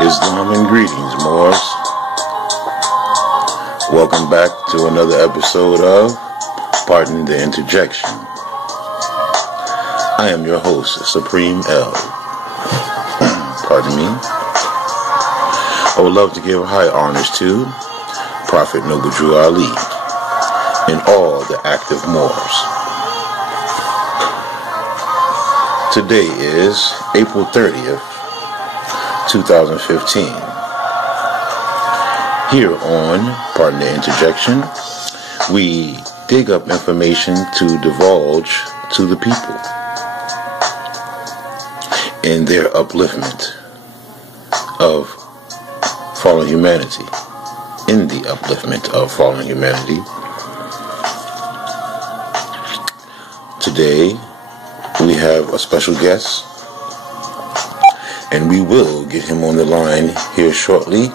Islam and greetings, Moors. Welcome back to another episode of Pardon the Interjection. I am your host, Supreme L. Pardon me. I would love to give high honors to Prophet Noble Drew Ali and all the active Moors. Today is April 30th, 2015. Here on Pardon the Interjection, we dig up information to divulge to the people in their upliftment of fallen humanity. In the upliftment of fallen humanity. Today, we have a special guest, and we will get him on the line here shortly.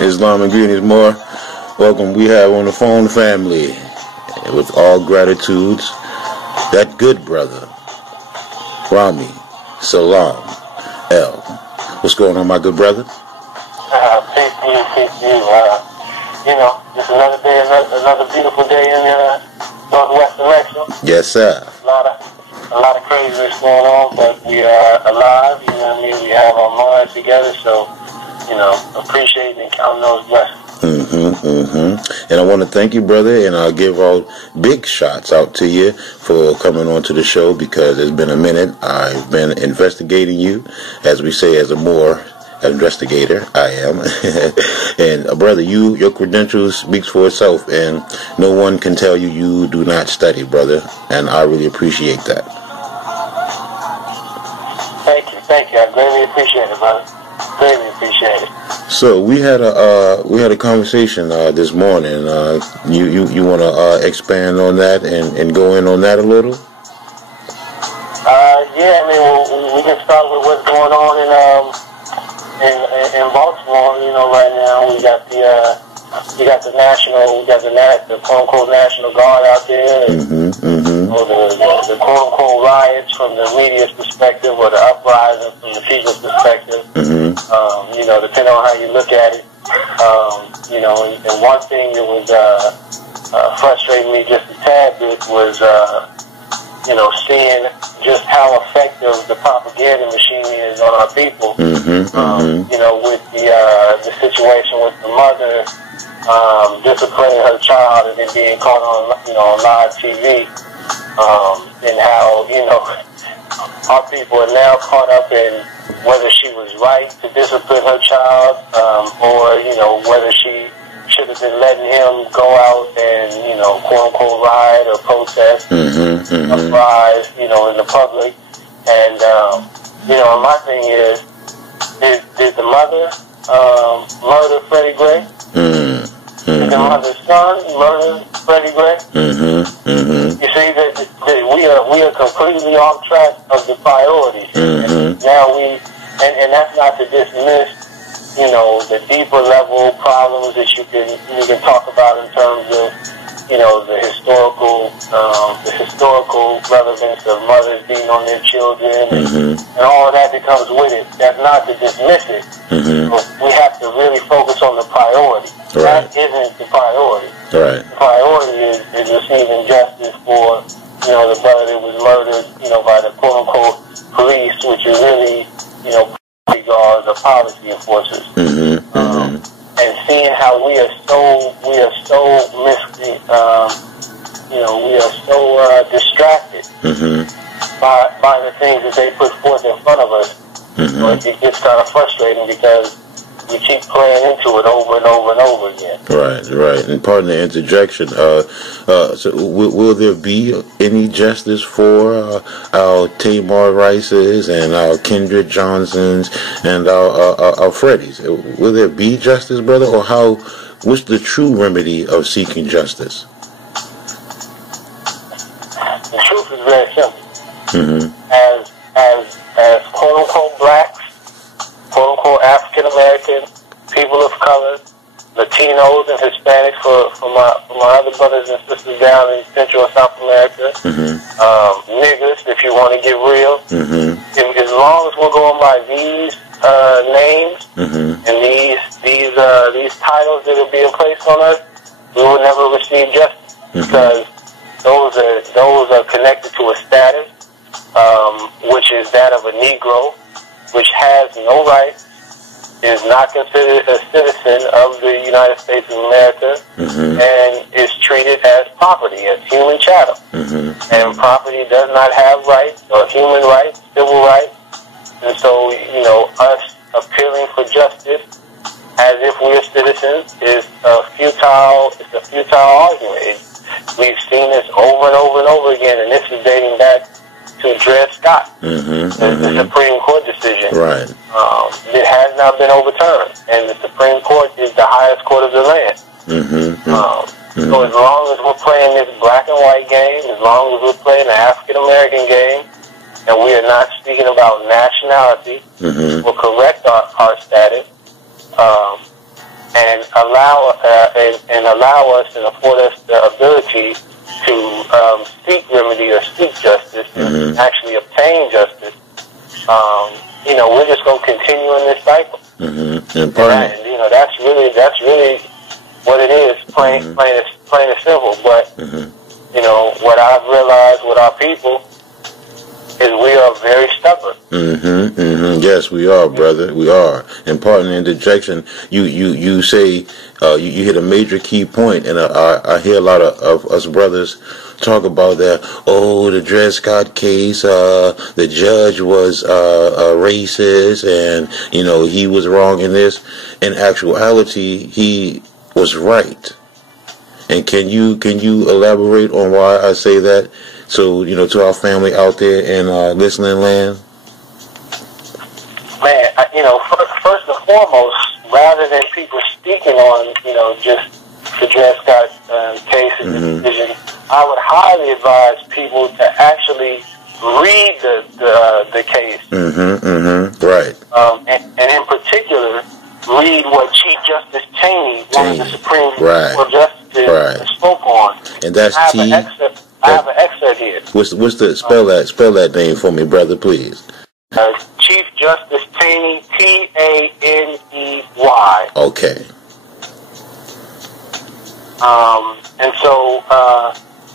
Islam and greetings, more. Welcome. We have on the phone family, with all gratitudes, that good brother, Rami Salaam L. What's going on, my good brother? Peace to you, peace to you. Just another day, another beautiful day in Northwest election. Yes, sir. A lot of craziness going on, but we are alive. You know what I mean? We have our minds together, so appreciate and count those blessings. And I want to thank you, brother, and I'll give all big shots out to you for coming on to the show, because it's been a minute. I've been investigating you, as we say, as a Moor investigator. I am. And brother, your credentials speaks for itself, and no one can tell you do not study, brother, and I really appreciate that. Thank you. I greatly appreciate it, brother. Greatly appreciate it. So we had a conversation this morning. You want to expand on that and go in on that a little? Yeah. I mean, we can start with what's going on in Baltimore. Right now we got the quote unquote National Guard out there. The quote unquote riots from the media's perspective, or the uprising from the people's perspective. Depending on how you look at it. And one thing that was frustrating me just a tad bit was seeing just how effective the propaganda machine is on our people. With the situation with the mother disciplining her child and it being caught on live TV, and how our people are now caught up in whether she was right to discipline her child, or whether she should have been letting him go out and quote unquote riot or protest, uprise in the public. And my thing is did the mother murder Freddie Gray? Did the mother's son murder Freddie Gray? You see that we are completely off track of the priorities. And now and that's not to dismiss the deeper level problems that you can talk about in terms of the historical relevance of mothers beating on their children and all of that comes with it. That's not to dismiss it. But we have to really focus on the priority. Right. That isn't the priority. Right. The priority is receiving justice for the brother that was murdered by the quote unquote police, which is really bodyguards or policy enforcers. And seeing how we are so distracted by the things that they put forth in front of us. It gets kind of frustrating because we keep playing into it over and over and over again. Right. And pardon the interjection. So will there be any justice for our Tamar Rices and our Kendrick Johnsons and our Freddies? Will there be justice, brother, or what's the true remedy of seeking justice? The truth is very simple. as quote unquote blacks, quote unquote African American, people of color, Latinos and Hispanics for my other brothers and sisters down in Central and South America, niggers, if you want to get real. As long as we're going by these names and these titles that are being placed on us, we will never receive justice because those are connected to a status, which is that of a Negro, which has no rights, is not considered a citizen of the United States of America, and is treated as property, as human chattel. And property does not have rights, or human rights, civil rights. And so, us appealing for justice as if we're citizens is a futile argument. We've seen this over and over and over again, and this is dating back to Dred Scott, the Supreme Court decision. Right. It has not been overturned, and the Supreme Court is the highest court of the land. So as long as we're playing this black and white game, as long as we're playing the African American game, and we are not speaking about nationality, we'll correct our status, and allow us and afford us the ability to seek remedy or seek justice and actually obtain justice. We're just going to continue in this cycle. And that's really what it is, plain and simple. But what I've realized with our people is we are very stubborn. Yes, we are, brother. We are. And pardon the interjection. You say you hit a major key point, and I hear a lot of us brothers talk about that. Oh, the Dred Scott case. The judge was racist, and he was wrong in this. In actuality, he was right. And can you elaborate on why I say that? So, to our family out there in listening land? Man, first and foremost, rather than people speaking on, just the Dred Scott case and the decision, I would highly advise people to actually read the case. Right. And in particular, read what Chief Justice Taney, one of the Supreme Court justices, spoke on. And that's I have an excerpt here. What's the spell that name for me, brother, please? Chief Justice Taney, Taney. Okay. And so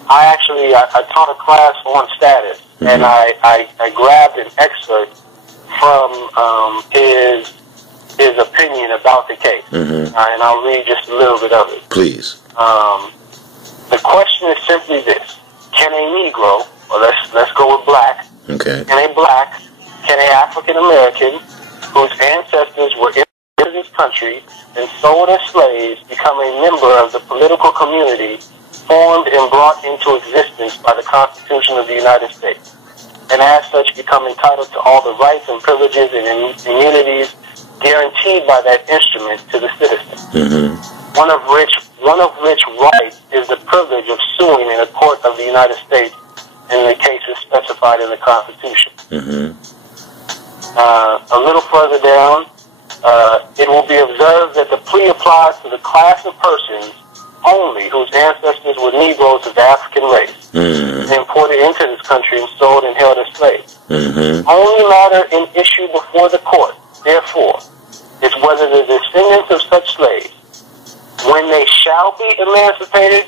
I taught a class on status, and I grabbed an excerpt from his opinion about the case, and I'll read just a little bit of it. Please. The question is simply this. Can a Negro, or let's go with black, okay. Can a African American whose ancestors were in this country and sold as slaves become a member of the political community formed and brought into existence by the Constitution of the United States, and as such become entitled to all the rights and privileges and immunities guaranteed by that instrument to the citizen? One of which rights is the privilege of suing in a court of the United States in the cases specified in the Constitution. A little further down, it will be observed that the plea applies to the class of persons only whose ancestors were Negroes of the African race, imported into this country and sold and held as slaves. Only matter in issue before the court, therefore, is whether the descendants of such slaves, when they shall be emancipated,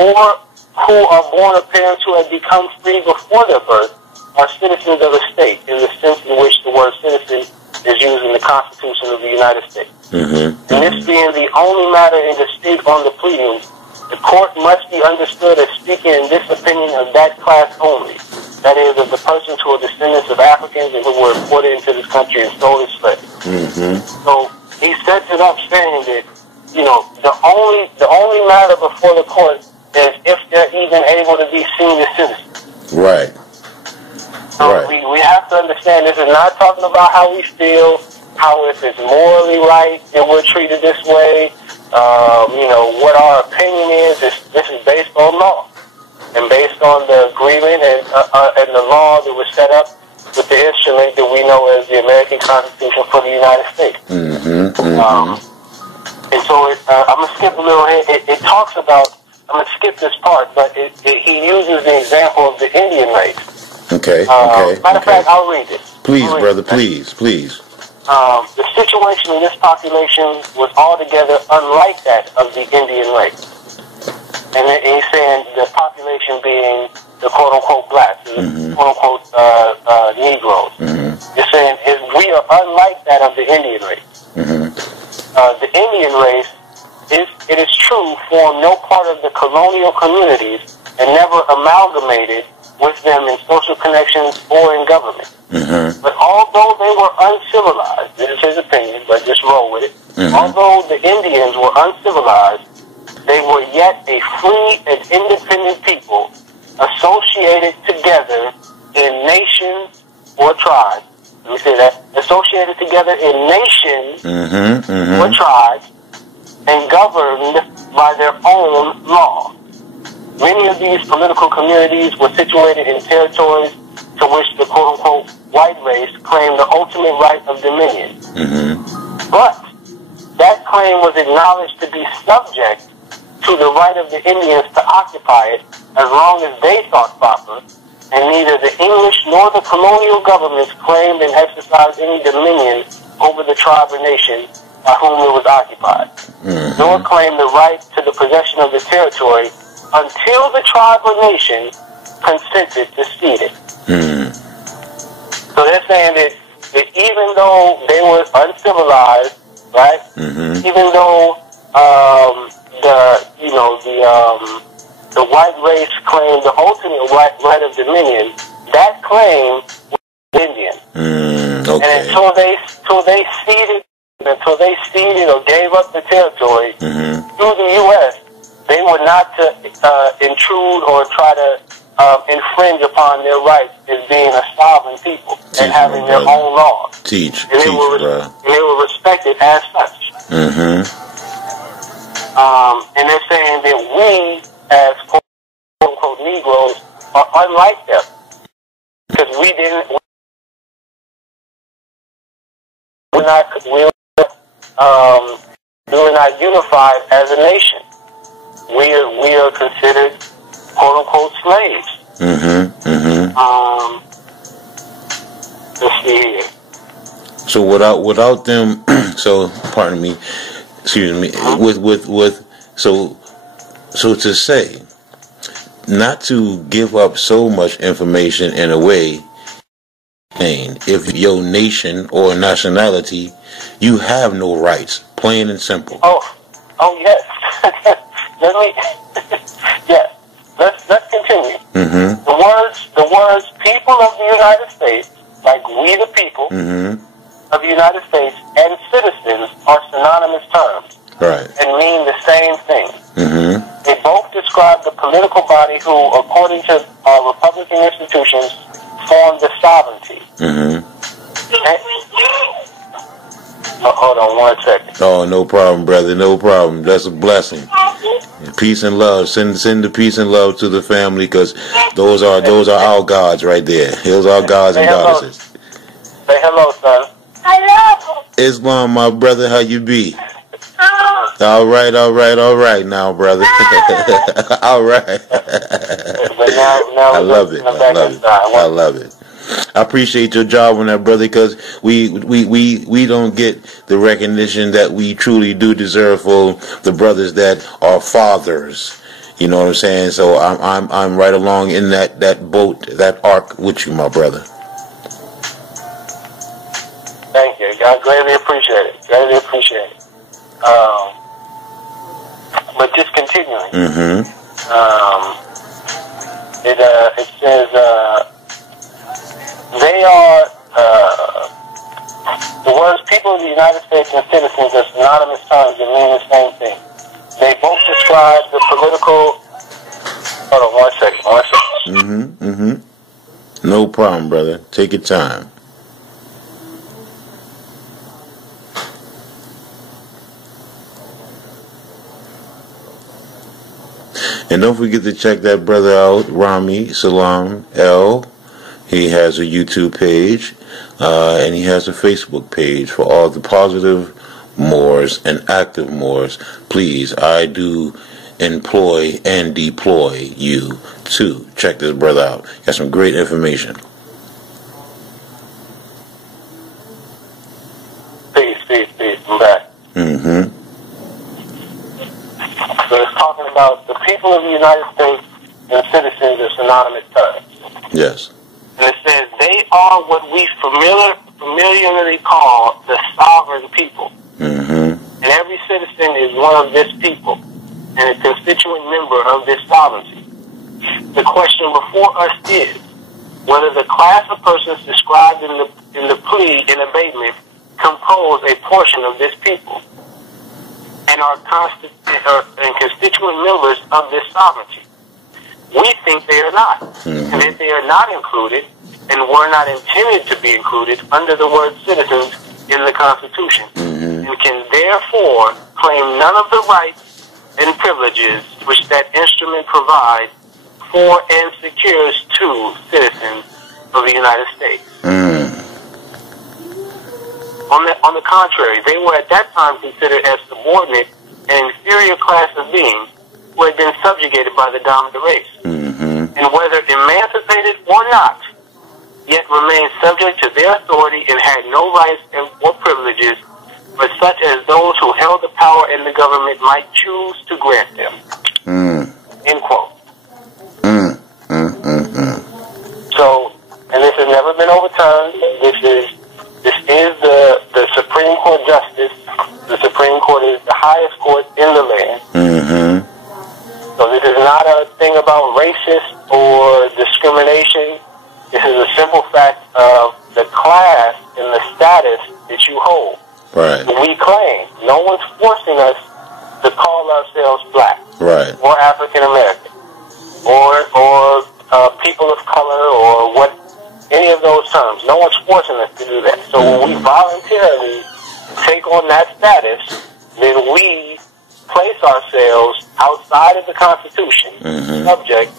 or who are born of parents who have become free before their birth, are citizens of a state in the sense in which the word citizen is used in the Constitution of the United States. And this being the only matter in dispute on the pleadings, the court must be understood as speaking in this opinion of that class only, that is, of the persons who are descendants of Africans and who were imported into this country and sold as slaves. So he sets it up saying that, the only matter before the court is if they're even able to be seen as citizens. Right. So we have to understand this is not talking about how we feel, how if it's morally right that we're treated this way, what our opinion is. This is based on law. and based on the agreement and the law that was set up with the instrument that we know as the American Constitution for the United States. And so I'm going to skip a little here. It talks about, I'm going to skip this part, but he uses the example of the Indian race. Okay. Matter of fact, I'll read it. Please, brother, please. The situation in this population was altogether unlike that of the Indian race. And he's saying the population being the quote-unquote blacks, the quote-unquote Negroes. He's saying we are unlike that of the Indian race. The Indian race, it is true, formed no part of the colonial communities and never amalgamated with them in social connections or in government. But although they were uncivilized, this is his opinion, but just roll with it. Although the Indians were uncivilized, they were yet a free and independent people associated together in nations or tribes. Let me say that. Associated together in nations or tribes and governed by their own law. Many of these political communities were situated in territories to which the quote-unquote white race claimed the ultimate right of dominion. But that claim was acknowledged to be subject to the right of the Indians to occupy it as long as they thought proper, and neither the English nor the colonial governments claimed and exercised any dominion over the tribe or nation by whom it was occupied, nor claimed the right to the possession of the territory until the tribe or nation consented to cede it. So they're saying that even though they were uncivilized, right? Even though the white race claimed the ultimate right of dominion, that claim was Indian. And until they ceded or gave up the territory through the U.S., they were not to intrude or try to infringe upon their rights as being a sovereign people and having their own laws. And they were respected as such. And they're saying that we, as quote-unquote Negroes, are unlike them because we're not unified as a nation. We are considered quote-unquote slaves. Let's see here. So without them, so pardon me, excuse me, so to say, not to give up so much information in a way, if your nation or nationality, you have no rights, plain and simple. Oh yes. Yes. Let's continue. The words people of the United States, like we the people of the United States, and citizens are synonymous terms. Right. And mean the same thing. They both describe the political body who, according to Republican institutions, form the sovereignty. Hold on 1 second. Oh, no problem, brother. No problem. That's a blessing. Peace and love. Send the peace and love to the family, because those are our gods right there. Those are our gods and goddesses. Say hello, son. Hello. Islam, my brother, how you be? All right now, brother. All right. I love it. I love it. I appreciate your job on that, brother, because we don't get the recognition that we truly do deserve for the brothers that are fathers. You know what I'm saying? So I'm right along in that boat, that ark with you, my brother. Thank you. I greatly appreciate it. But just continuing. It says they are the words people of the United States and citizens are synonymous terms that mean the same thing. They both describe the political. Hold on 1 second. No problem, brother. Take your time. And don't forget to check that brother out, Rami Salaam L. He has a YouTube page, and he has a Facebook page for all the positive Moors and active Moors. Please, I do employ and deploy you to check this brother out. Got some great information. Peace. I'm back. Mm-hmm. So it's talking about the people of the United States and citizens are synonymous terms. Yes. And it says they are what we familiarly call the sovereign people. Mm-hmm. And every citizen is one of this people and a constituent member of this sovereignty. The question before us is whether the class of persons described in the plea in abatement compose a portion of this people and are constituent members of this sovereignty. We think they are not, and that they are not included and were not intended to be included under the word citizens in the Constitution, and can therefore claim none of the rights and privileges which that instrument provides for and secures to citizens of the United States. On the contrary, they were at that time considered as subordinate and inferior class of beings who had been subjugated by the dominant race. And whether emancipated or not, yet remained subject to their authority and had no rights or privileges, but such as those who held the power in the government might choose to grant them. End quote. So, and this has never been overturned. This is the Supreme Court justice. The Supreme Court is the highest court in the land. So this is not a thing about racist or discrimination. This is a simple fact of the class and the status that you hold. Right. We claim. No one's forcing us to call ourselves black. Right. Or African American. Or people of color or what any of those terms. No one's forcing us to do that. So when we voluntarily take on that status, then we place ourselves outside of the Constitution, subject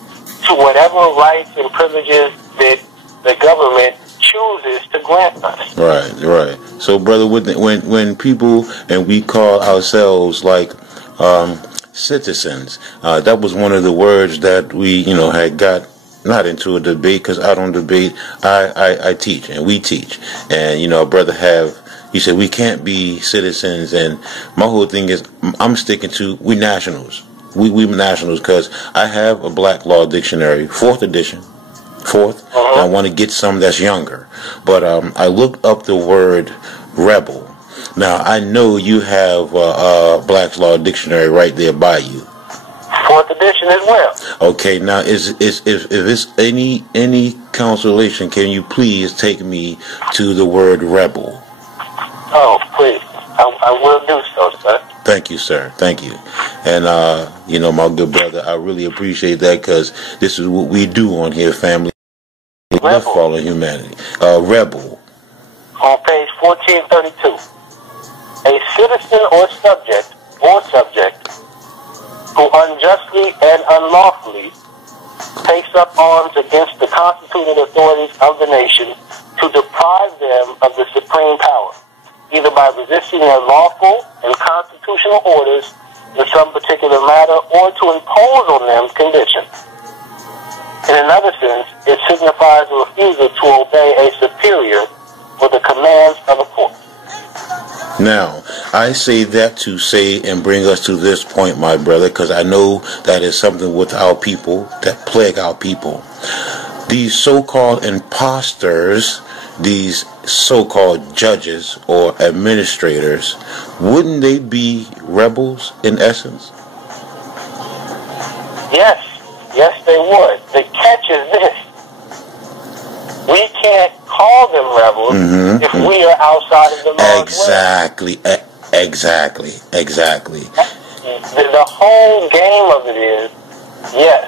to whatever rights and privileges that the government chooses to grant us. Right. So, brother, when people and we call ourselves like citizens, that was one of the words that we, had got not into a debate, because I don't debate. I teach and we teach, and brother he said we can't be citizens, and my whole thing is I'm sticking to we nationals. We nationals, because I have a Black Law Dictionary, 4th edition, and I want to get some that's younger. But I looked up the word rebel. Now I know you have Black's Law Dictionary right there by you. 4th edition as well. Okay, now if it's any consolation, can you please take me to the word rebel? Oh, please. I will do so, sir. Thank you, sir. Thank you. And, my good brother, I really appreciate that, because this is what we do on here, family. Left fallen humanity. Rebel. On page 1432. A citizen or subject who unjustly and unlawfully takes up arms against the constituted authorities of the nation to deprive them of the supreme power, either by resisting their lawful and constitutional orders in some particular matter or to impose on them conditions. In another sense, it signifies a refusal to obey a superior or the commands of a court. Now, I say that to say and bring us to this point, my brother, because I know that is something with our people, that plague our people. These so-called imposters, these so-called judges or administrators, wouldn't they be rebels in essence? Yes, they would. The catch is this. We can't call them rebels if we are outside of the law. Exactly. The whole game of it is, yes,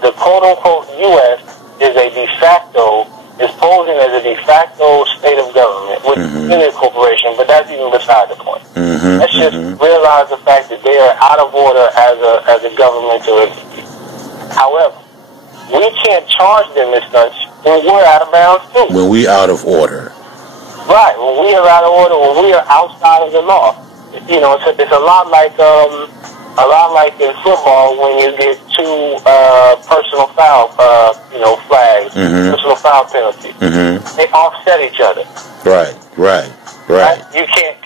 the quote-unquote U.S. is posing as a de facto state of government, which is really a corporation, but that's even beside the point. Let's just realize the fact that they are out of order as a governmental entity. However, we can't charge them as such when we're out of bounds too. When we out of order. Right, when we are out of order, when we are outside of the law. You know, it's a lot like in football when you get two personal foul, flags, personal foul penalties. They offset each other. Right. You can't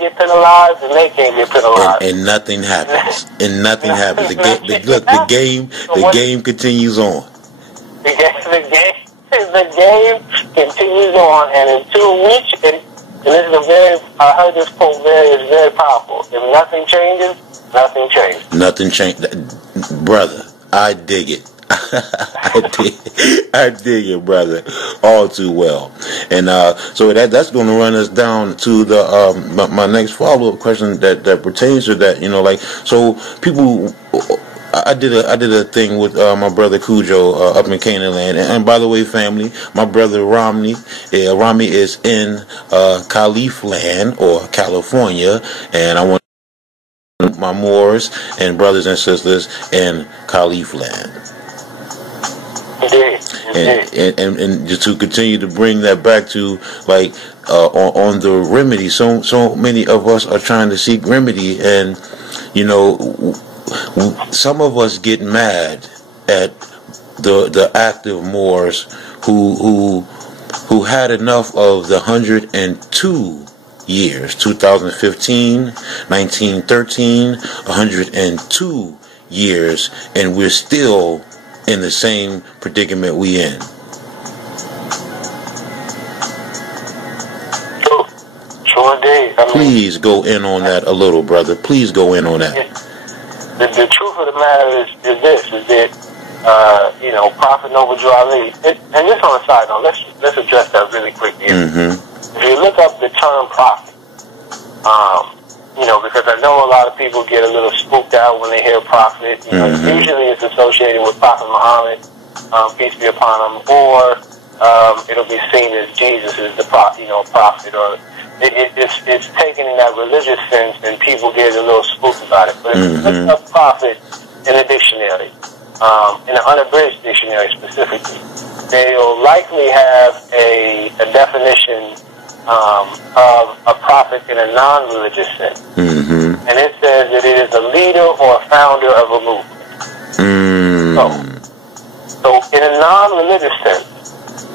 get penalized, and they can't get penalized. And nothing happens. The game continues on. The game continues on, and in 2 weeks, and this is I heard this quote is very powerful. If nothing changes, nothing changes. Nothing changed. Brother, I dig it. I dig it, brother, all too well. And so that's going to run us down to the my next follow-up question that pertains to that. So people. I did a thing with my brother Cujo up in Canaan land, and by the way, family, my brother Rami is in Caliph land or California, and I want my Moors and brothers and sisters in Caliph land. And just to continue to bring that back to on the remedy, so many of us are trying to seek remedy, and some of us get mad at the active Moors who had enough of the 102 years, 2015, 1913, 102 years, and we're still in the same predicament we in. Sure indeed. Please go in on that a little, brother. Please go in on that. The truth of the matter is that Prophet Noble Ali, and this on the side note, let's address that really quickly. If you look up the term prophet, because I know a lot of people get a little spooked out when they hear prophet. Usually it's associated with Prophet Muhammad, peace be upon him, or it'll be seen as Jesus is the prophet, or it's taken in that religious sense, and people get a little spooked about it. But if you look up prophet in a dictionary, in an unabridged dictionary specifically, they'll likely have a definition of a prophet in a non-religious sense. And it says that it is a leader or a founder of a movement. So in a non-religious sense,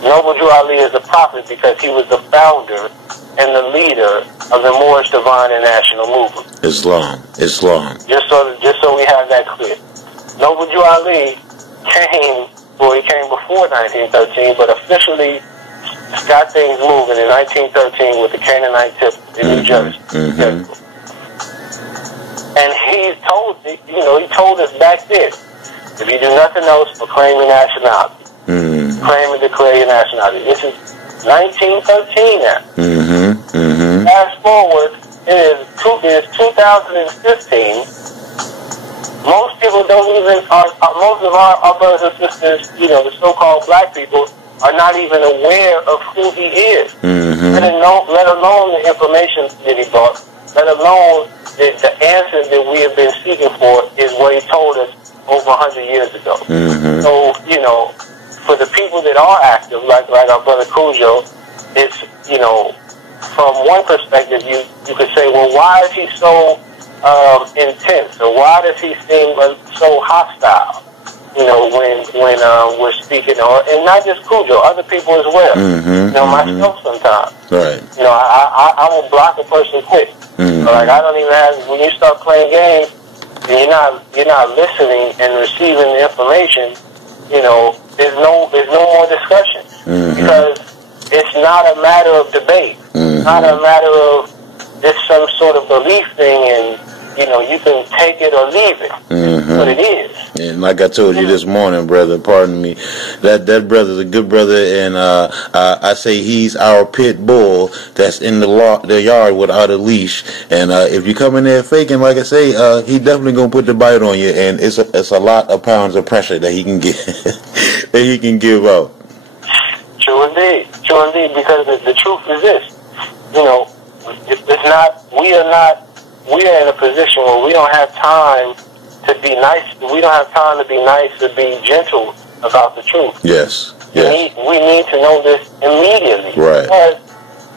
Noble Drew Ali is a prophet because he was the founder and the leader of the Moorish Divine and National Movement. Islam. Just so we have that clear. Noble Drew Ali came before 1913, but officially got things moving in 1913 with the Canaanite Temple in New Jersey. And he told us back then, if you do nothing else, proclaim your nationality. Claim and declare your nationality. This is 1913 now. Fast forward, it is 2015. Most people don't even, most of our brothers and sisters, the so-called black people, are not even aware of who he is. Let alone the information that he brought, let alone the answer that we have been seeking for is what he told us over 100 years ago. So, for the people that are active, like our brother Cujo, it's, from one perspective, you could say, well, why is he so intense, or why does he seem so hostile? When we're speaking, and not just Cujo, other people as well. Myself sometimes. Right. I will block a person quick. I don't even have. When you start playing games, and you're not listening and receiving the information. There's no more discussion because it's not a matter of debate. It's not a matter of this some sort of belief thing, and you can take it or leave it. But it is. And like I told you this morning, brother, pardon me, that brother's a good brother, and I say he's our pit bull that's in the yard without a leash. And if you come in there faking, like I say, he definitely gonna put the bite on you, and it's a lot of pounds of pressure that he can get that he can give out. True indeed, because the truth is this, we are in a position where we don't have time to be nice. We don't have time to be nice, to be gentle about the truth. Yes. We need to know this immediately. Right. Because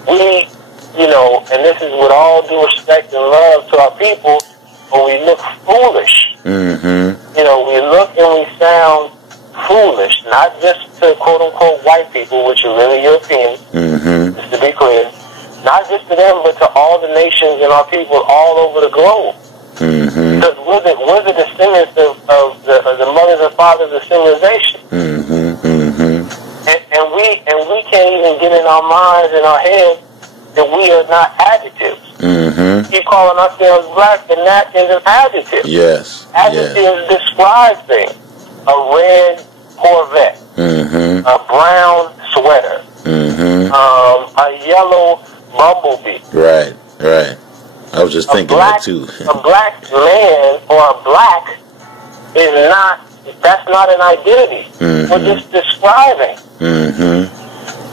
we, and this is with all due respect and love to our people, when we look foolish. Mm-hmm. We look and we sound foolish, not just to quote-unquote white people, which are really Europeans, just to be clear. Not just to them, but to all the nations and our people all over the globe. Mm-hmm. Because we're the descendants of the mothers and fathers of civilization. Mm-hmm. Mm-hmm. And we can't even get in our minds and our heads that we are not adjectives. Mm-hmm. We keep calling ourselves black, and that is an adjective. Yes. Adjectives describe things. A red Corvette, Mm-hmm. a brown sweater, Mm-hmm. A yellow bumblebee. Right. Right. I was just thinking that too. A black man or a black is not. That's not an identity. Mm-hmm. We're just describing. Mm-hmm.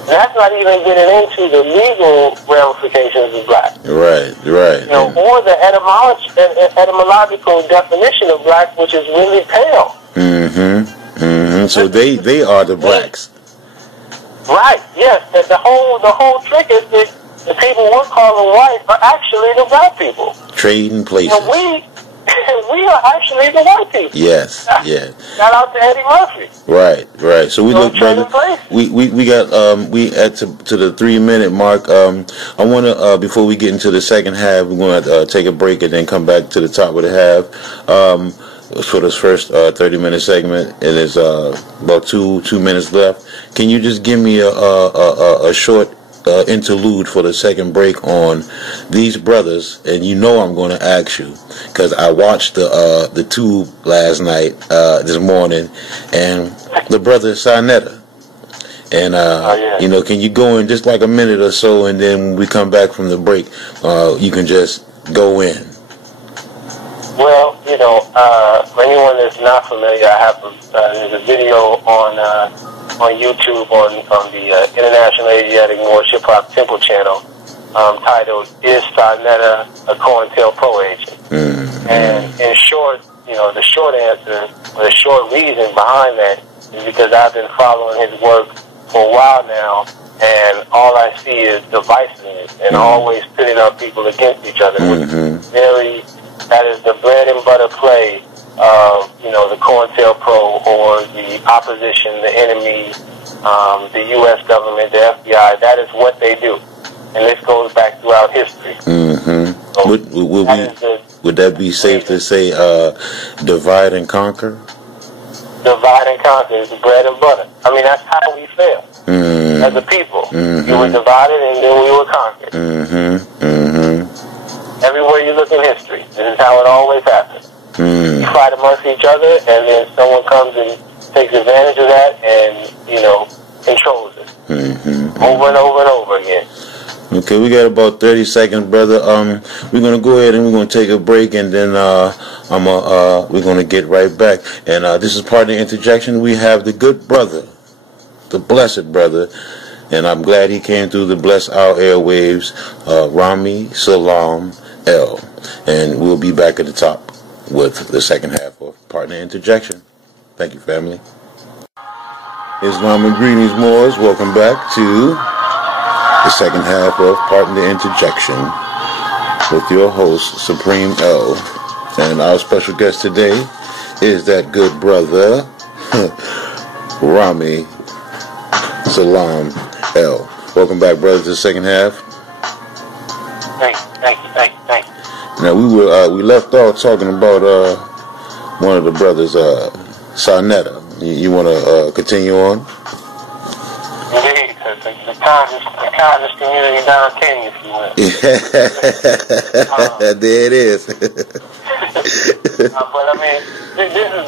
That's not even getting into the legal ramifications of black. Right. Right. Or the etymological definition of black, which is really pale. Mm-hmm. Mm-hmm. So they are the blacks. Right. Yes. The whole trick is that the people we're calling white are actually the black people. Trading places. And we are actually the white people. Yes. Yeah. Shout out to Eddie Murphy. Right. Right. So we look, brother. We got we at to the 3-minute mark. I want to before we get into the second half, we're going to take a break and then come back to the top of the half. For this first 30-minute segment, it is about two minutes left. Can you just give me a short interlude for the second break on these brothers? And I'm going to ask you because I watched the tube last night, this morning, and the brother Sarnetta. And can you go in just like a minute or so, and then when we come back from the break, you can just go in. Well, for anyone that's not familiar, I have there's a video on YouTube on the International Asiatic Moorish Hip Hop Temple channel titled "Is Sarnetta a COINTELPRO Agent?" Mm-hmm. And in short, the short answer, or the short reason behind that is because I've been following his work for a while now, and all I see is divisiveness and always pitting up people against each other, which is that is the bread and butter play of, the COINTELPRO or the opposition, the enemy, the U.S. government, the FBI. That is what they do. And this goes back throughout history. Mm-hmm. So would that be safe to say divide and conquer? Divide and conquer is the bread and butter. I mean, that's how we fail as a people. Mm-hmm. We were divided and then we were conquered. Mm-hmm. Mm-hmm. Everywhere you look in history, this is how it always happens. You fight amongst each other, and then someone comes and takes advantage of that and, controls it. Over and over and over again. Okay, we got about 30 seconds, brother. We're gonna go ahead and we're gonna take a break, and then we're gonna get right back. And this is part of the interjection. We have the good brother, the blessed brother, and I'm glad he came through to bless our airwaves, Rami Salaam L. And we'll be back at the top with the second half of Partner Interjection. Thank you, family. Islam and greetings, Moors. Welcome back to the second half of Partner Interjection with your host, Supreme L. And our special guest today is that good brother, Rami Salaam L. Welcome back, brothers, to the second half. Thank you. Now we left off talking about one of the brothers, Sarnetta. You want to continue on? Indeed, the conscious community down Kenya, if you will. There it is. But I mean, this is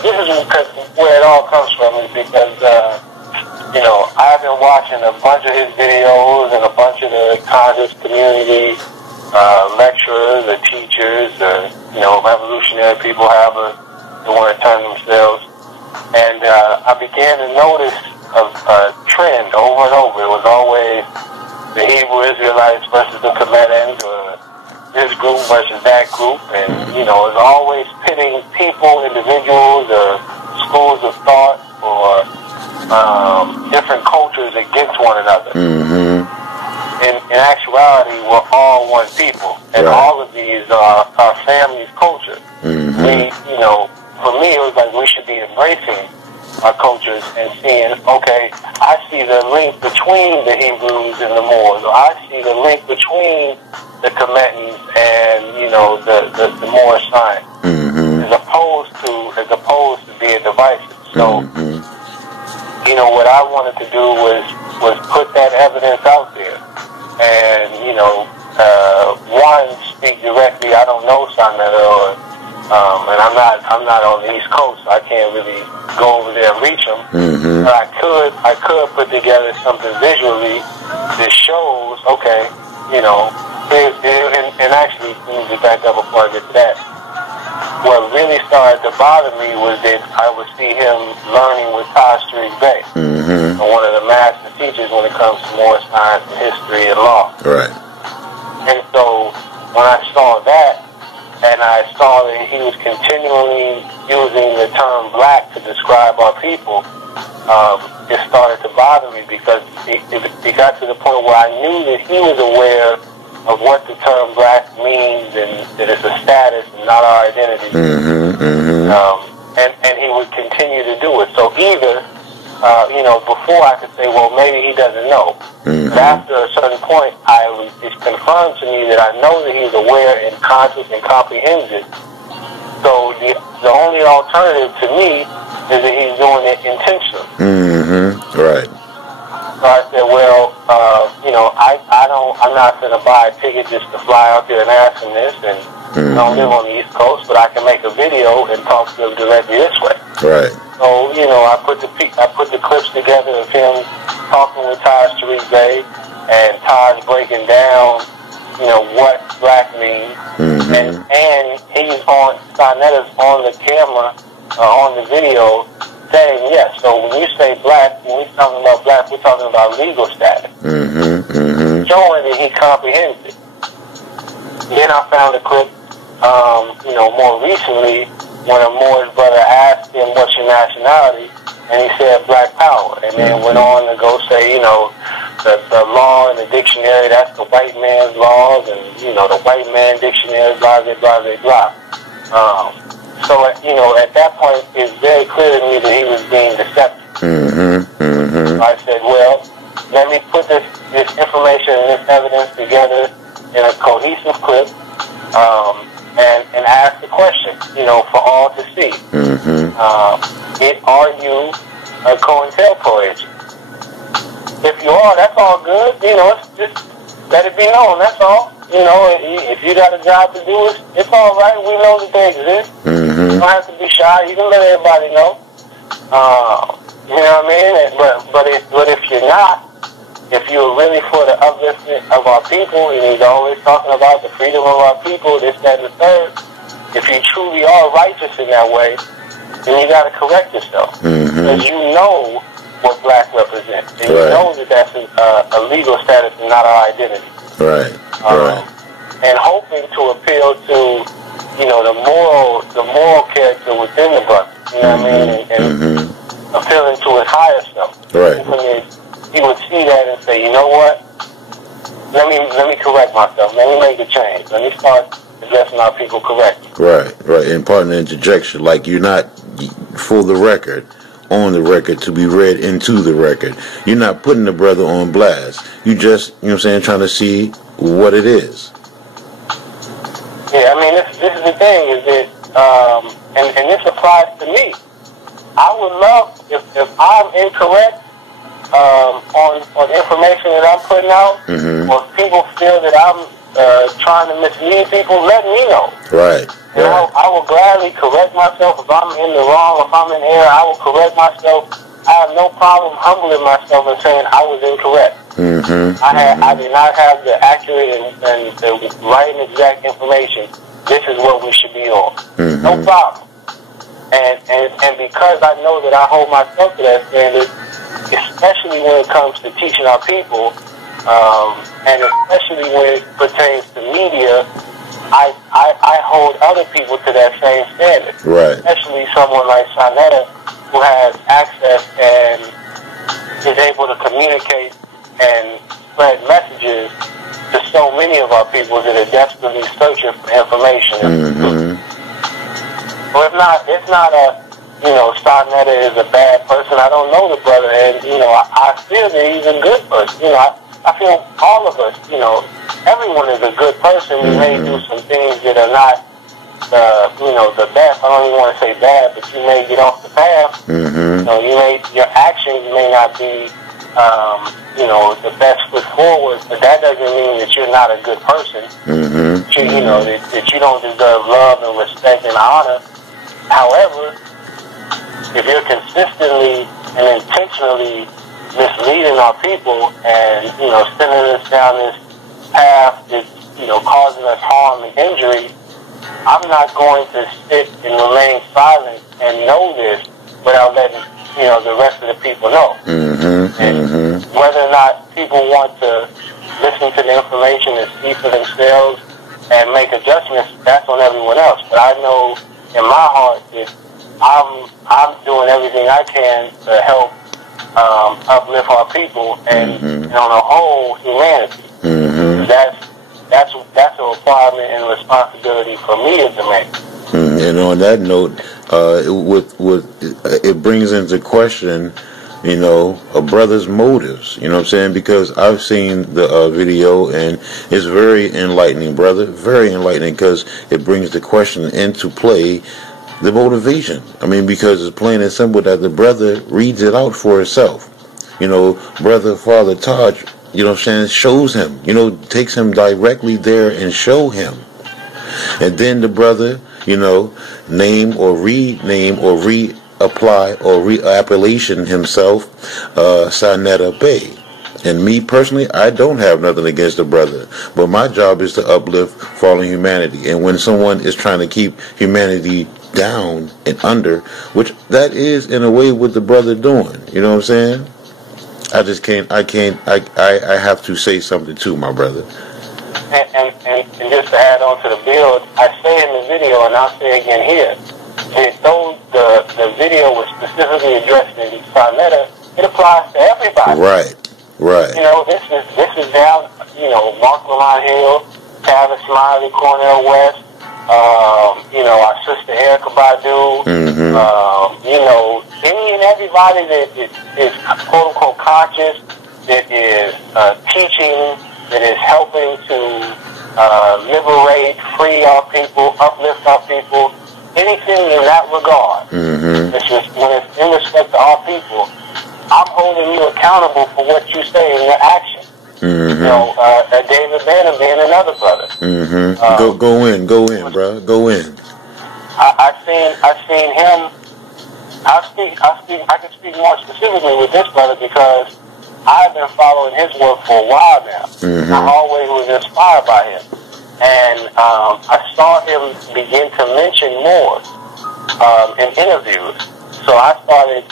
where it all comes from, is because I've been watching a bunch of his videos and a bunch of the conscious community lecturers or teachers or, revolutionary people, however they want to term themselves. And I began to notice a trend over and over. It was always the Hebrew Israelites versus the Kemetans, or this group versus that group, and it's always pitting people, individuals, or schools of thought, or different cultures against one another. In actuality, we're all one people, and all of these are our family's culture. We, for me, it was like we should be embracing our cultures and seeing, okay, I see the link between the Hebrews and the Moors, or I see the link between the Commentans and, the Moorish sign, as opposed to being divisive. So, what I wanted to do was put that evidence out there, and, one, speak directly. I don't know Sanetta, and I'm not on the East Coast, so I can't really go over there and reach them. But I could put together something visually that shows, okay, and actually, let me just back up before I get to that. What really started to bother me was that I would see him learning with Taj Tariq Bey, one of the master teachers when it comes to Moorish science and history and law. Right. And so when I saw that, and I saw that he was continually using the term black to describe our people, it started to bother me, because it got to the point where I knew that he was aware of what the term black means, and that it's a status and not our identity. And he would continue to do it. So either, before I could say, well, maybe he doesn't know. But after a certain point, it's confirmed to me that I know that he's aware and conscious and comprehends it. So the only alternative to me is that he's doing it intentionally. Right. So I said, well, I'm not going to buy a ticket just to fly out there and ask him this, and I don't live on the East Coast, but I can make a video and talk to him directly this way. Right. So, I put the clips together of him talking with Taj Tariq Bey, and Taj breaking down, what black means, and he's Sanetta's on the camera, on the video, saying yes. So when you say black, when we're talking about black, we're talking about legal status, showing that he comprehends it. Then I found a clip, more recently, when a Moorish brother asked him, what's your nationality? And he said black power. And then went on to go say, the law in the dictionary, that's the white man's laws, and, the white man dictionary, blah, blah, blah, blah, blah. So, at that point, it's very clear to me that he was being deceptive. So I said, well, let me put this information and this evidence together in a cohesive clip, and ask the question, for all to see. Are you a COINTELPRO agent? If you are, that's all good. Just let it be known, that's all. If you got a job to do, it's all right. We know that they exist. You don't have to be shy. You can let everybody know. You know what I mean? But if you're not, if you're really for the upliftment of our people, and he's always talking about the freedom of our people, this, that, and the third, if you truly are righteous in that way, then you got to correct yourself. Because you know what black represents. And you know that that's a legal status and not our identity. Right. And hoping to appeal to, the moral character within the brother. You know what I mean? And appealing to his higher self. Right. He would see that and say, you know what? Let me correct myself. Let me make a change. Let me start addressing our people correctly. Right. And part of the interjection, like you're not for the record, on the record to be read into the record. You're not putting the brother on blast. You just, trying to see what it is. Yeah, I mean, this is the thing, is that, and this applies to me. I would love, if I'm incorrect on information that I'm putting out, or if people feel that I'm trying to mislead people, let me know. Right. And I will gladly correct myself. If I'm in the wrong, if I'm in error, I will correct myself. I have no problem humbling myself and saying I was incorrect. I did not have the accurate and the right and exact information. This is what we should be on. No problem. And because I know that I hold myself to that standard, especially when it comes to teaching our people, and especially when it pertains to media I hold other people to that same standard. Right. Especially someone like Shanetta, who has access and is able to communicate and spread messages to so many of our people that are desperately searching for information. Well, it's not a, Shanetta is a bad person. I don't know the brother, and, I feel that he's a good person. I feel all of us, everyone is a good person. We may do some things that are not, the best. I don't even want to say bad, but you may get off the path. Your actions may not be, the best foot forward, but that doesn't mean that you're not a good person. That you don't deserve love and respect and honor. However, if you're consistently and intentionally misleading our people and, sending us down this path that's, causing us harm and injury, I'm not going to sit and remain silent and know this without letting, the rest of the people know. And whether or not people want to listen to the information and see for themselves and make adjustments, that's on everyone else. But I know in my heart that I'm doing everything I can to help uplift our people and on the whole humanity. That's a requirement and responsibility for me as a man. And on that note, it brings into question, a brother's motives. You know what I'm saying? Because I've seen the video, and it's very enlightening, brother. Very enlightening, because it brings the question into play, the motivation. I mean, because it's plain and simple that the brother reads it out for himself. Brother Father Taj, shows him, takes him directly there and show him. And then the brother, name or rename or reapply or reappellation himself, Shanetta Bey. And me personally, I don't have nothing against the brother, but my job is to uplift fallen humanity. And when someone is trying to keep humanity down and under, which that is in a way what the brother doing, you know what I'm saying? I just can't, I have to say something too, my brother. And just to add on to the build, I say in the video, and I'll say again here, that though the video was specifically addressed in Shanetta, it applies to everybody. Right. This is down, Mark Lamont Hill, Tavis Smiley, Cornell West, our sister Erica Badu, any and everybody that is quote unquote conscious, that is teaching, that is helping to liberate, free our people, uplift our people, anything in that regard. It's just, when it's in respect to our people, I'm holding you accountable for what you say in your actions. David Banner being another brother. Go in, bro. Go in. I seen him. I can speak more specifically with this brother because I've been following his work for a while now. I always was inspired by him, and I saw him begin to mention more in interviews. So I started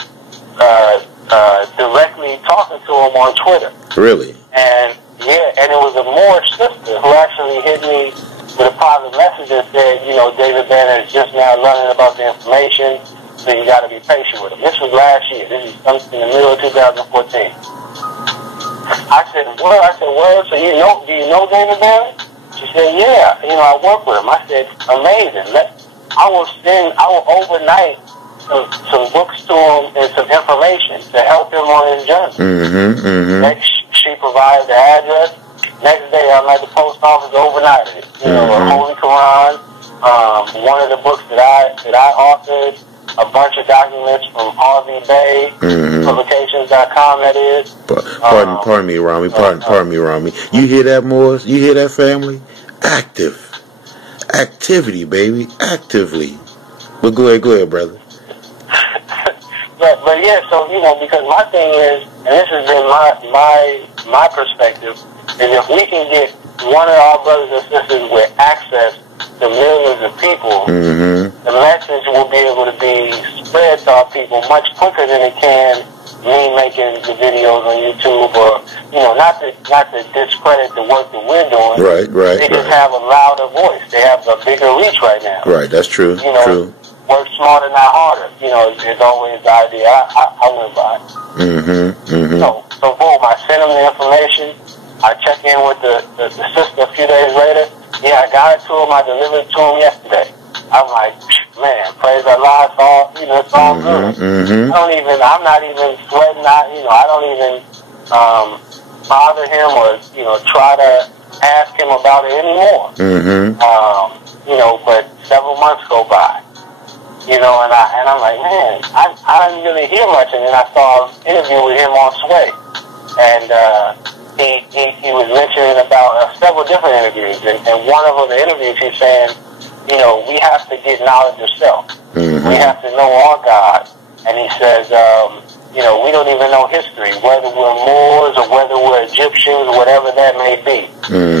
directly talking to him on Twitter. Really? And it was a Moorish sister who actually hit me with a private message and said, David Banner is just now learning about the information, so you got to be patient with him. This was last year. This is in the middle of 2014. I said, well, so do you know David Banner? She said, yeah, I work with him. I said, amazing. I will overnight some books to him and some information to help him on his journey. She provided the address. Next day, I'm at the post office overnighted. A Holy Quran, one of the books that I authored, a bunch of documents from RV Bay, publications.com, that is. Pardon me, Rami. Pardon me, Rami. You hear that, Morris? You hear that, family? Activity, baby. Actively. But go ahead, brother. But yeah, so, because my thing is, and this has been my perspective, is if we can get one of our brothers and sisters with access to millions of people, the message will be able to be spread to our people much quicker than it can me making the videos on YouTube, or not to discredit the work that we're doing. Right. They just have a louder voice. They have a bigger reach right now. Right, that's true. True. Work smarter, not harder. Is always the idea I live by. So boom, I send them the information. I check in with the sister a few days later. Yeah, I got it to him. I delivered it to him yesterday. I'm like, man, praise Allah, it's all good. I'm not even sweating. I don't even bother him or try to ask him about it anymore. But several months go by. And I'm like, man, I didn't really hear much. And then I saw an interview with him on Sway. And he was mentioning about several different interviews. And one of the interviews he's saying, we have to get knowledge of self. We have to know our God. And he says, we don't even know history, whether we're Moors or whether we're Egyptians, whatever that may be.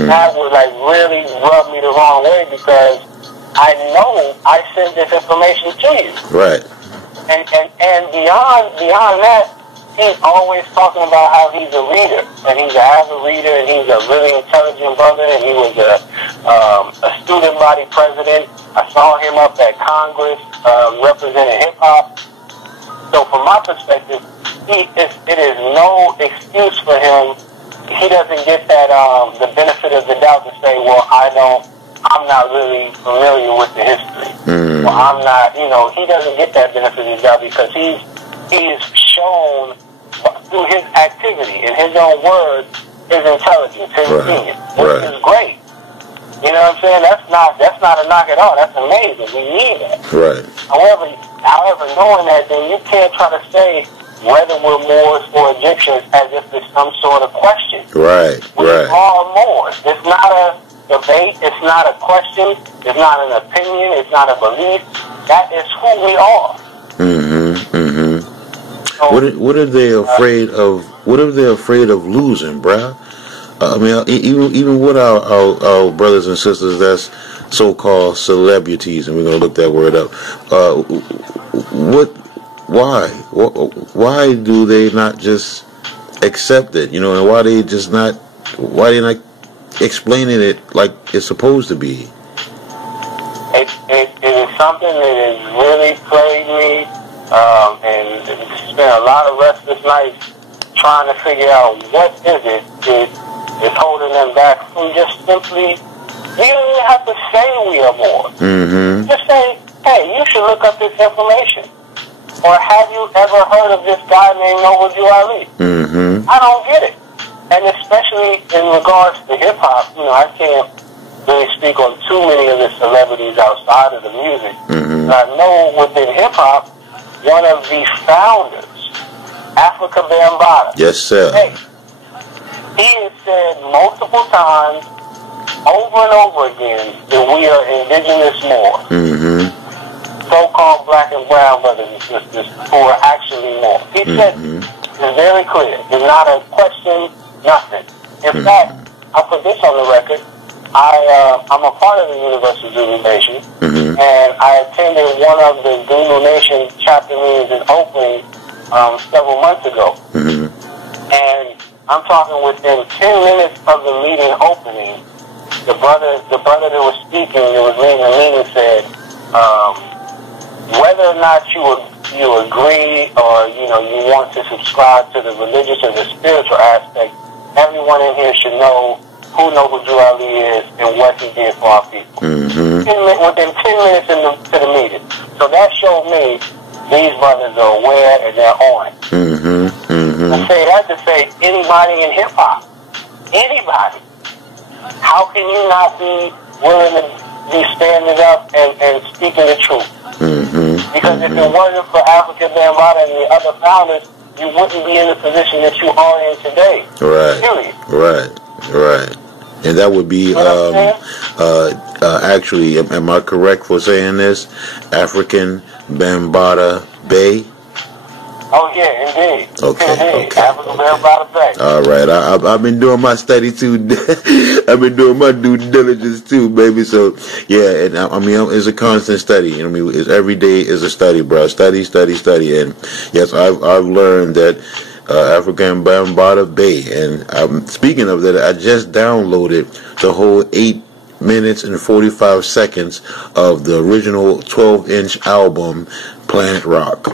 That would really rub me the wrong way, because I know I sent this information to you. Right. And beyond that, he's always talking about how he's a reader, and he's an avid reader, and he's a really intelligent brother, and he was a student body president. I saw him up at Congress representing hip-hop. So from my perspective, it is no excuse for him. He doesn't get that the benefit of the doubt to say, well, I'm not really familiar with the history. Well, I'm not, he doesn't get that benefit of the doubt, because he's shown through his activity, in his own words, his intelligence, his opinion, which is great. You know what I'm saying? That's not a knock at all. That's amazing. We need that. Right. However, knowing that, then you can't try to say whether we're Moors or Egyptians as if it's some sort of question. Right. We're all Moors. It's not a debate. It's not a question. It's not an opinion. It's not a belief. That is who we are. So, what are they afraid of? What are they afraid of losing, bruh? I mean, even with our brothers and sisters that's so-called celebrities, and we're going to look that word up. Why do they not just accept it? And why they not explaining it like it's supposed to be? It is something that has really plagued me, and spent a lot of restless nights trying to figure out what is it that is holding them back from just simply. You don't even have to say we are more. Just say, hey, you should look up this information. Or have you ever heard of this guy named Noble Ali? I don't get it. And especially in regards to hip-hop, I can't really speak on too many of the celebrities outside of the music. But I know within hip-hop, one of the founders, Africa Bambaataa. Yes, sir. Hey, he has said multiple times, over and over again, that we are indigenous Moors. So-called black and brown brothers and sisters who are actually Moors. He said it's very clear. It's not a question, nothing. In fact, I'll put this on the record. I'm a part of the Universal Zulu Nation, and I attended one of the Zulu Nation chapter meetings in Oakland several months ago. And I'm talking within 10 minutes of the meeting opening, the brother that was speaking, that was leading the meeting, said, whether or not you agree or you want to subscribe to the religious or the spiritual aspect, everyone in here should know who Noble Ali is and what he did for our people. Within 10 minutes to the meeting. So that showed me these brothers are aware and they're on it. I say that to say anybody in hip hop, anybody, how can you not be willing to be standing up and speaking the truth? Because if it wasn't for Africa Bambaataa and the other founders, you wouldn't be in the position that you are in today. Right. And that would be actually, am I correct for saying this? African Bambaataa Bay? Oh yeah, indeed. Okay, indeed. okay. African Bell by the Bay. All right, I've been doing my study too. I've been doing my due diligence too, baby. So yeah, and I mean it's a constant study. You know what I mean? It's every day is a study, bro. Study, and yes, I've learned that African Bambaataa Bay. And speaking of that, I just downloaded the whole 8 minutes and 45 seconds of the original 12-inch album, Planet Rock.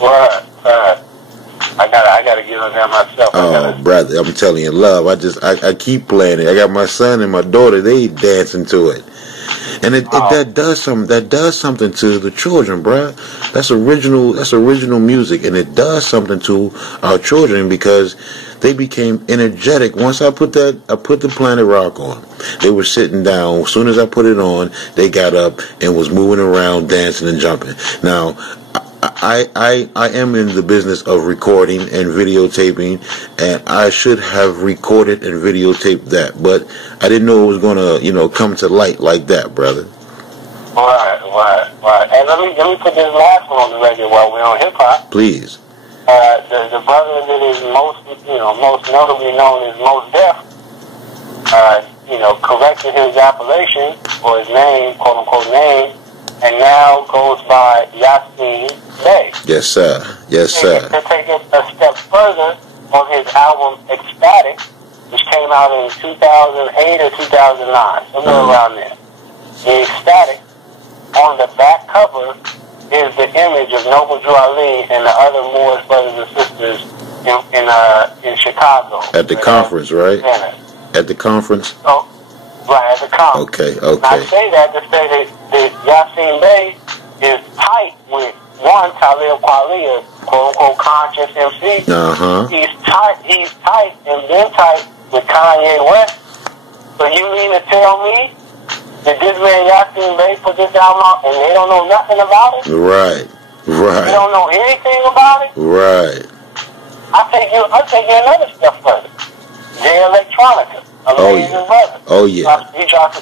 Right. I gotta get on there myself. Oh, brother, I'm telling you, love. I keep playing it. I got my son and my daughter. They dancing to it, and that does something to the children, bruh. That's original music, and it does something to our children because they became energetic. Once I put the Planet Rock on, they were sitting down. As soon as I put it on, they got up and was moving around, dancing and jumping. Now, I am in the business of recording and videotaping, and I should have recorded and videotaped that, but I didn't know it was gonna, come to light like that, brother. Right. And let me put this last one on the radio while we're on hip hop. Please. The brother that is most notably known as Mos Def, corrected his appellation or his name, quote unquote name, and now goes by Yasin Bey. Yes, sir. To take it a step further, on his album Ecstatic, which came out in 2008 or 2009, somewhere around there. The Ecstatic, on the back cover, is the image of Noble Drew Ali and the other Moorish brothers and sisters in Chicago. At the conference, right? At the conference? Oh, right, at the conference. Okay. And I say that to say that Yasin Bey is tight with one Talib Kweli, a quote-unquote conscious MC. Uh-huh. He's tight and been tight with Kanye West. So you mean to tell me that this man Yasin Bey put this album out and they don't know nothing about it? Right. They don't know anything about it? Right. I'll take you another step further. Jay Electronica, amazing brother. Oh yeah. He drops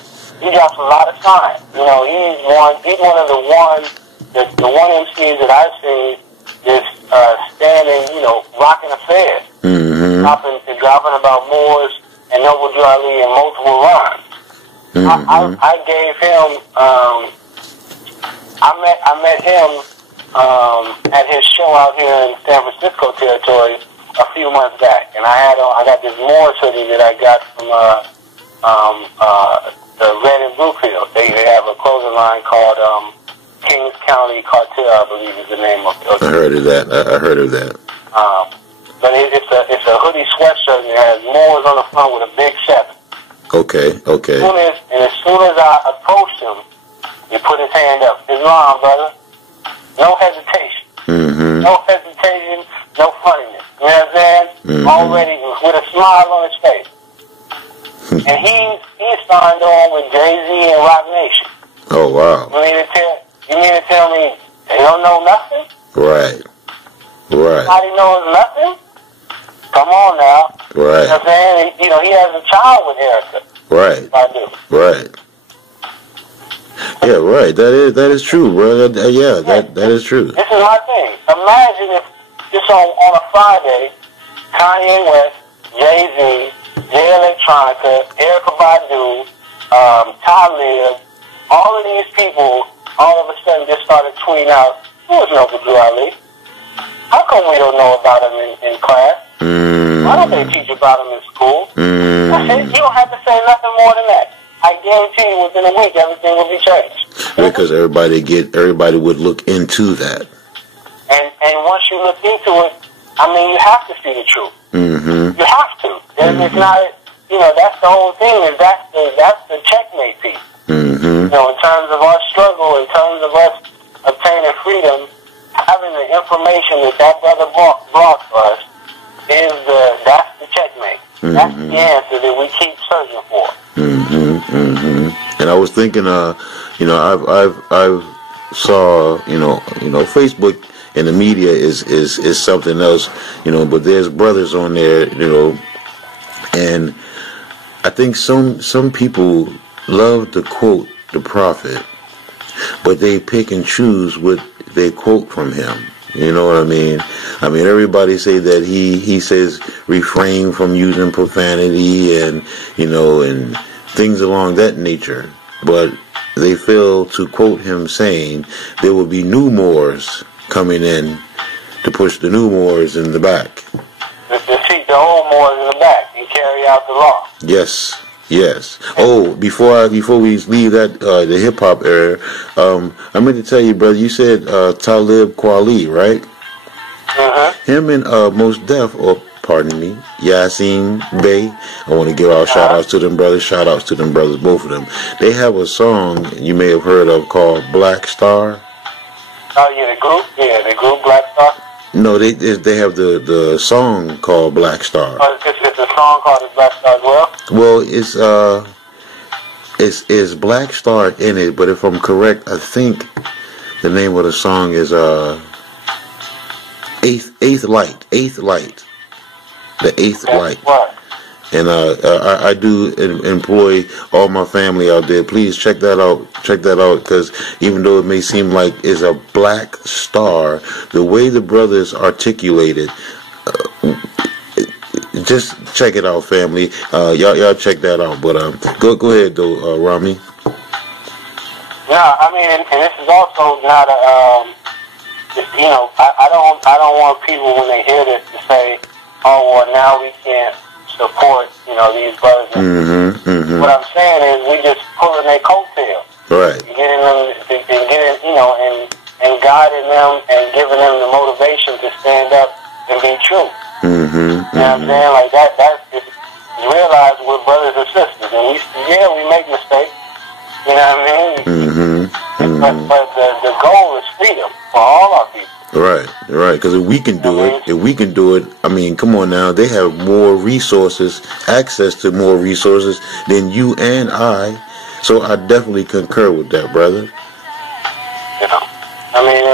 a lot of signs. He's one of the one MCs that I've seen that's standing, rocking affairs. Mm-hmm. Dropping about Moors and Noble Drew Ali in multiple rhymes. Mm-hmm. I gave him I met him at his show out here in San Francisco territory a few months back, and I got this Moors hoodie that I got from the Red and Blue Field. They have a clothing line called Kings County Cartel, I believe is the name of it. I heard of that. But it's a hoodie sweatshirt and it has Moors on the front with a big 7. Okay. As soon as I approached him, he put his hand up. Islam, brother. No hesitation. Mm-hmm. No hesitation, no funniness. You know what I'm saying? Mm-hmm. Already with a smile on his face. And he's signed on with Jay-Z and Rock Nation. Oh, wow. You mean to tell me they don't know nothing? Right. Nobody knows nothing? Come on now. Right. You know what I'm saying? He has a child with Erica. Right. I do. Right. Yeah, right. That is true, bro. That is true. This is my thing. Imagine if just on a Friday, Kanye West, Jay-Z, Jay Electronica, Erykah Badu, Talib, all of these people all of a sudden just started tweeting out, who is Noble Drew Ali? How come we don't know about him in class? Why don't they teach about him in school? I said, you don't have to say nothing more than that. I guarantee you within a week everything will be changed. Because everybody would look into that. And once you look into it, you have to see the truth. Mm-hmm. You have to. It's not, that's the whole thing. That's the checkmate piece. Mm-hmm. In terms of our struggle, in terms of us obtaining freedom, having the information that brother brought for us that's the checkmate. Mm-hmm. That's the answer that we keep searching for. Mm-hmm. Mm-hmm. And I was thinking, I've saw, Facebook and the media is something else, but there's brothers on there, and I think some people love to quote the prophet, but they pick and choose what they quote from him. You know what I mean? I mean, everybody say that he says refrain from using profanity and, you know, and things along that nature. But they fail to quote him saying there will be new Moors coming in to push the new Moors in the back. To seek the old Moors in the back and carry out the law. Yes. Yes. Oh, before we leave that the hip hop era, I meant to tell you, brother. You said Talib Kweli, right? Him and Most Def, or pardon me, Yasin Bey. I want to give out shout outs to them brothers. Shout outs to them brothers, both of them. They have a song you may have heard of called Black Star. Oh yeah, the group Black Star. No, they have the song called Black Star. Oh, it's a song called Black Star as well. Well, it's Black Star in it, but if I'm correct, I think the name of the song is Eighth Light, the Eighth Light. What? And I do employ all my family out there. Please check that out. Check that out, because even though it may seem like it's a black star, the way the brothers articulate it, just check it out, family. Y'all check that out. But go ahead though, Rami. Yeah, I mean, and this is also not a, you know, I don't want people when they hear this to say, oh well, now we can't support, you know, these brothers. What I'm saying is we just pulling their coattails. Right. Getting them, you know, and guiding them and giving them the motivation to stand up and be true. You know what I'm saying? Like that's just realize we're brothers and sisters, and we make mistakes. You know what I mean? But the goal is freedom for all our people. Right. Because if we can do it, I mean, come on now. They have more resources, access to more resources than you and I. So I definitely concur with that, brother. You know, I mean,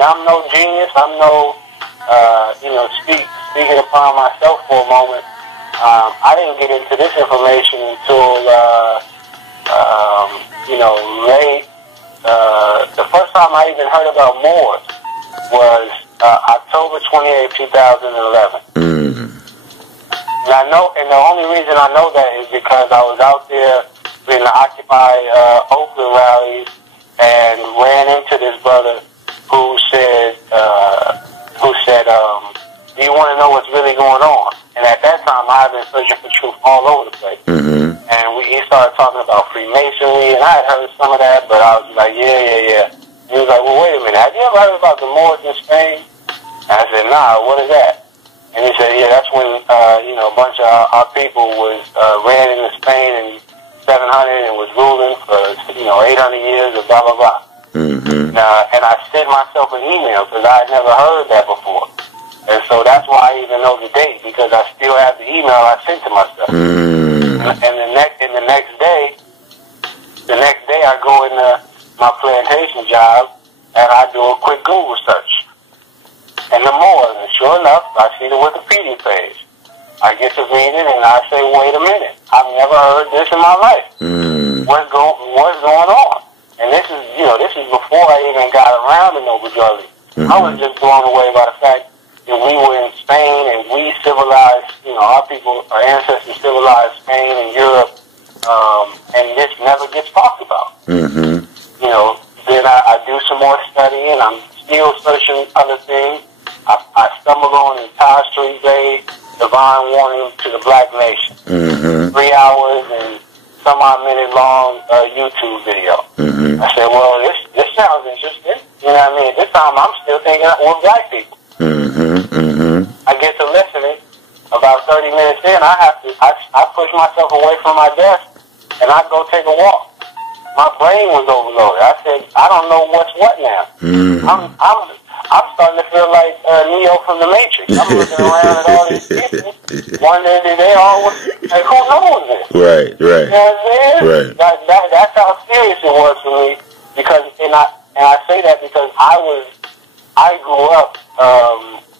I'm no genius. I'm no, you know, speaking upon myself for a moment. I didn't get into this information until, you know, late. The first time I even heard about Moors was October 28, 2011. And I know, and the only reason I know that is because I was out there in the Occupy Oakland rallies and ran into this brother who said, do you want to know what's really going on? And at that time, I had been searching for truth all over the place. And he started talking about Freemasonry, and I had heard some of that, but I was like, yeah. He was like, well, wait a minute, have you ever heard about the Moors in Spain? And I said, nah, what is that? And he said, yeah, that's when, you know, a bunch of our people was ran into Spain in 700 and was ruling for, you know, 800 years or blah, blah, blah. And I sent myself an email because I had never heard that before. And so that's why I even know the date, because I still have the email I sent to myself. And the next day I go into my plantation job and I do a quick Google search. And the Moors, and sure enough, I see the Wikipedia page. I get to reading and I say, wait a minute, I've never heard this in my life. What's going on? And this is before I even got around to Noble Jolly. I was just blown away by the fact that we were in Spain and we civilized, you know, our people, our ancestors civilized Spain and Europe, and this never gets talked about. You know, then I do some more studying. I'm still searching other things. I stumbled on the Taj Street Bay Divine Warning to the Black Nation. 3 hours and some odd minute long YouTube video. I said, well, this sounds interesting. You know what I mean? At this time, I'm still thinking we're black people. I get to listening. About 30 minutes in, I push myself away from my desk and I go take a walk. My brain was overloaded. I said, I don't know what's what now. I'm starting to feel like Neo from the Matrix. I'm looking around at all these people, wondering if they all like, who knows this? Right. You know what I'm saying? That's how serious it was for me. Because, and I say that because I grew up,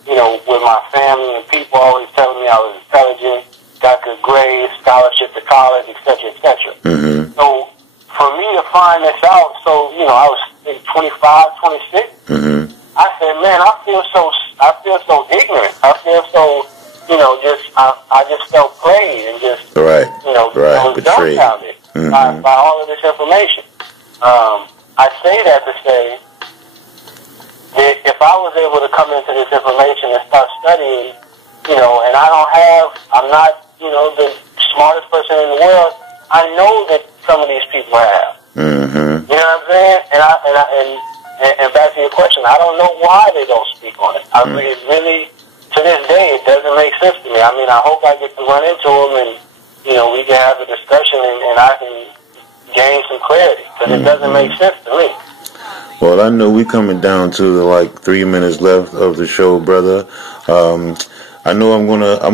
you know, with my family and people always telling me I was intelligent, got good grades, scholarship to college, etc., etc. So for me to find this out, so, you know, I was 25, 26, I said, man, I feel so ignorant. I feel so, I just felt played and just, I was dumbfounded by all of this information. I say that to say that if I was able to come into this information and start studying, and I'm not, the smartest person in the world, I know that some of these people have. Mm-hmm. You know what I'm saying? And back to your question, I don't know why they don't speak on it. It really, to this day, it doesn't make sense to me. I mean, I hope I get to run into them and, we can have a discussion and I can gain some clarity, because it doesn't make sense to me. Well, I know we're coming down to like 3 minutes left of the show, brother. I know I'm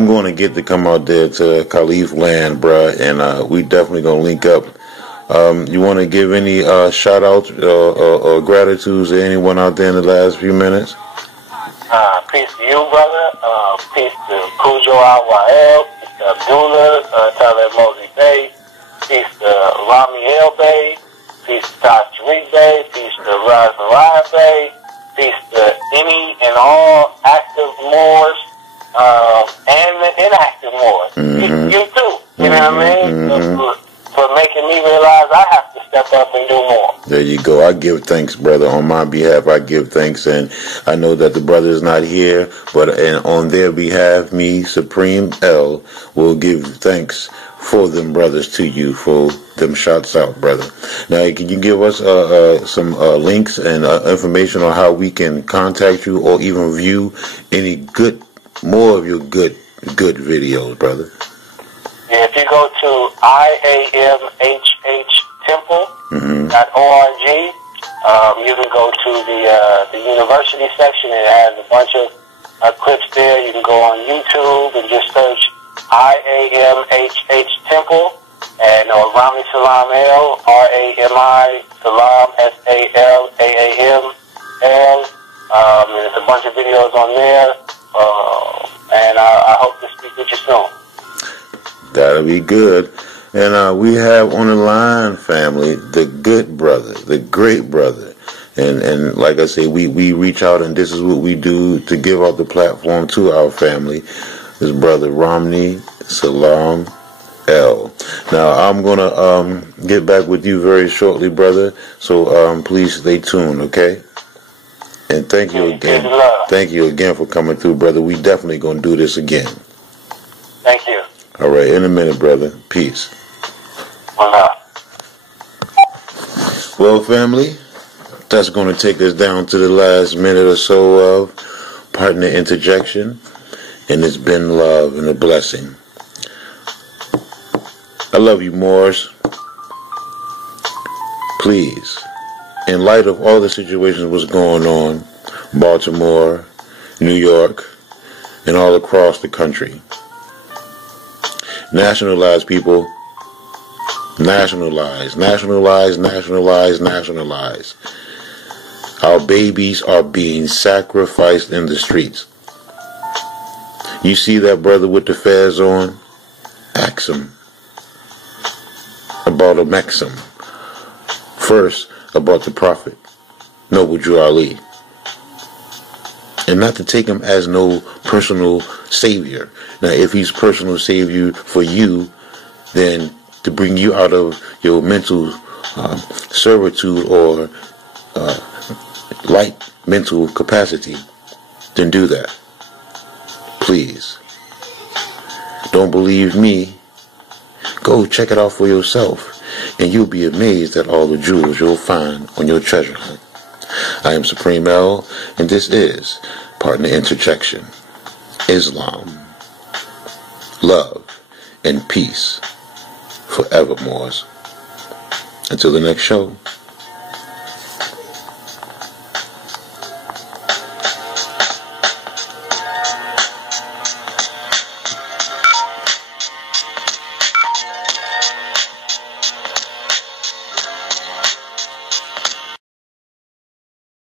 gonna get to come out there to Khalif land, bruh, and we definitely gonna link up. You want to give any shout outs or gratitudes to anyone out there in the last few minutes? Peace to you, brother. Peace to Cujo Al-Wael. Peace to Abdullah, Talib Mosey Bey. Peace to Rami El Bey. Peace to Taj Tariq Bey. Peace to Raz Mariah Bey. Peace to any and all active Moors and the inactive Moors. You too. You know what I mean? For making me realize I have to step up and do more. There you go. I give thanks, brother. On my behalf, I give thanks, and I know that the brother is not here, but on their behalf, me, Supreme L, will give thanks for them brothers to you, for them shouts out, brother. Now, can you give us some links and information on how we can contact you or even view any more of your good videos, brother? Yeah, if you go to iamhhtemple.org, you can go to the university section. It has a bunch of clips there. You can go on YouTube and just search IAMHH Temple and Rami Salaam L, RAMI Salaam SALAAM L. And there's a bunch of videos on there. And I hope to speak with you soon. That'll be good. And we have on the line, family, the good brother, the great brother. And like I say, we reach out, and this is what we do to give out the platform to our family. This brother Rami Salaam L. Now, I'm going to get back with you very shortly, brother. So please stay tuned, okay? And thank you again. Thank you again for coming through, brother. We definitely going to do this again. Thank you. All right, in a minute, brother. Peace. Well, family, that's going to take us down to the last minute or so of Partner Interjection, and it's been love and a blessing. I love you, Moors. Please, in light of all the situations what's going on, Baltimore, New York, and all across the country, nationalize, people. Nationalize. Nationalize, nationalize, nationalize. Our babies are being sacrificed in the streets. You see that brother with the fez on? Ask him about a maxim. First, about the Prophet, Noble Drew Ali. And not to take him as no personal savior. Now, if he's personal savior for you, then to bring you out of your mental servitude or light mental capacity, then do that. Please. Don't believe me? Go check it out for yourself, and you'll be amazed at all the jewels you'll find on your treasure hunt. I am Supreme L, and this is Partner Interjection. Islam, love, and peace forevermore. Until the next show.